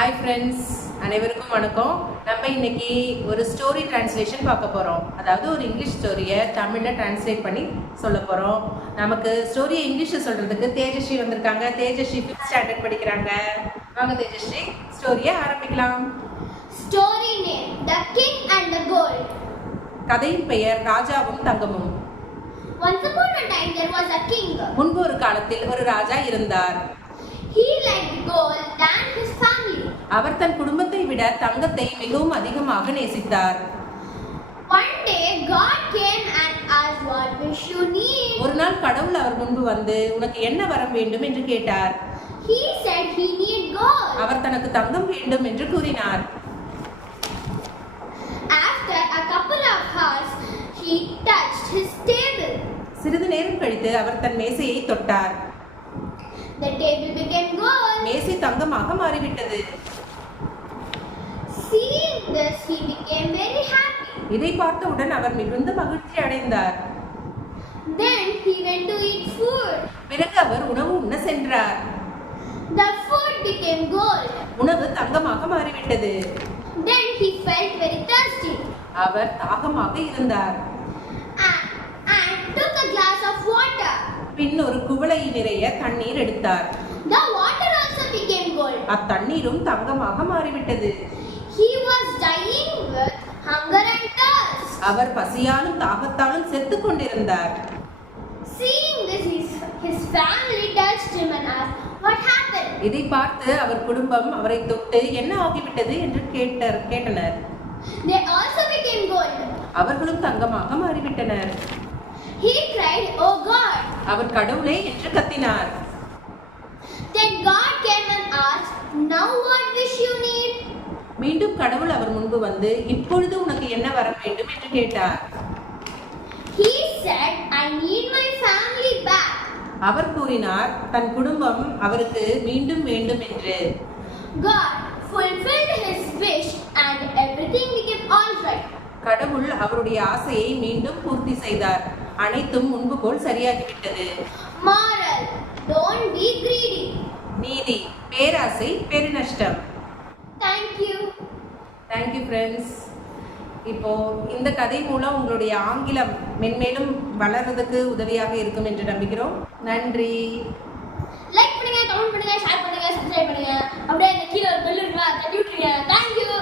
Hi friends, அனைவருக்கும் வணக்கம். நம்ம இன்னைக்கு ஒரு ஸ்டோரி டிரான்ஸ்லேஷன் பார்க்க போகிறோம். அதாவது ஒரு இங்கிலீஷ் ஸ்டோரியை தமிழில் டிரான்ஸ்லேட் பண்ணி சொல்ல போகிறோம். நமக்கு ஸ்டோரியை இங்கிலீஷில் சொல்கிறதுக்கு தேஜஸ்ரீ வந்திருக்காங்க. தேஜஸ்ரீ 5th ஸ்டாண்டர்ட் படிக்கிறாங்க. வாங்க தேஜஸ்ரீ, ஸ்டோரியை ஆரம்பிக்கலாம். Story name The King and the Gold. கதையின் பெயர் ராஜாவும் தங்கமும். Once upon a time there was a king. முன்பு ஒரு காலத்தில் ஒரு ராஜா இருந்தார். He liked gold than his family. அவர் தன் குடும்பத்தை விட தங்கத்தை மிகவும் அதிகமாக நேசித்தார். One day God came and asked, what wish you need? ஒரு நாள் கடவுள் அவர் முன்பு வந்து உனக்கு என்ன வரம் வேண்டும் என்று கேட்டார். He said he need gold. அவர் தனக்கு தங்கம் வேண்டும் என்று கூறினார். After a couple of hours he touched his table. சிறிது நேரம் கழித்து அவர் தன் மேசையை தொட்டார். The table became gold. மேசை தங்கமாக மாறிவிட்டது. Seeing this he became very happy. இதை பார்த்தவுடன் அவர் மிகுந்த மகிழ்ச்சி அடைந்தார். Then he went to eat food. பிறகு அவர் உணவு உண்ண சென்றார். The food became gold. உணவு தங்கமாக மாறிவிட்டது. Then he felt very thirsty அவர் தாகமாக இருந்தார். and took a glass of water. பின் ஒரு குவளை நிறைய தண்ணீர் எடுத்தார். The water also became gold. அத்தண்ணீரும் தங்கமாக மாறிவிட்டது. He was dying with hunger and thirst. அவர் பசியாலும் தாகத்தாலும் செத்துக் கொண்டிருந்தார். Seeing this, his family touched him and asked, what happened? இதை பார்த்து அவர் குடும்பம் அவரை தொட்டு என்ன ஆகிவிட்டது என்று கேட்டனர். They also became gold. அவர்களும் தங்கமாக மாறிவிட்டனர். He cried, oh God. அவர் கடவுளே என்று கத்தினார். Then God came and asked, now what wish you need? மீண்டும் கடவுள் அவர் முன்பு வந்து இப்பொழுது உனக்கு என்ன வர வேண்டும் என்று கேட்டார். He said, I need my family back. அவர் கூறினார் தன் குடும்பம் அவருக்கு மீண்டும் வேண்டும் என்று. God fulfilled his wish and everything became all right. கடவுள் அவருடைய ஆசையை மீண்டும் பூர்த்தி செய்தார். அனைத்தும் முன்பு போல் சரியாகிவிட்டது. Moral: don't be greedy. நீதி: பேராசை பெருநஷ்டம். Thank you. Thank you friends. இப்போ இந்த கதை மூலம் உங்களுடைய ஆங்கிலம் மென்மேலும் வளர்றதுக்கு உதவியாக இருக்கும் என்று நம்புகிறோம். நன்றி. லைக் பண்ணுங்க, கமெண்ட் பண்ணுங்க, ஷேர் பண்ணுங்க, சப்ஸ்கிரைப் பண்ணுங்க. அப்படியே அந்த கீழ ஒரு பெல் இருக்குல்ல, தட்டி விட்டுருங்க. Thank you.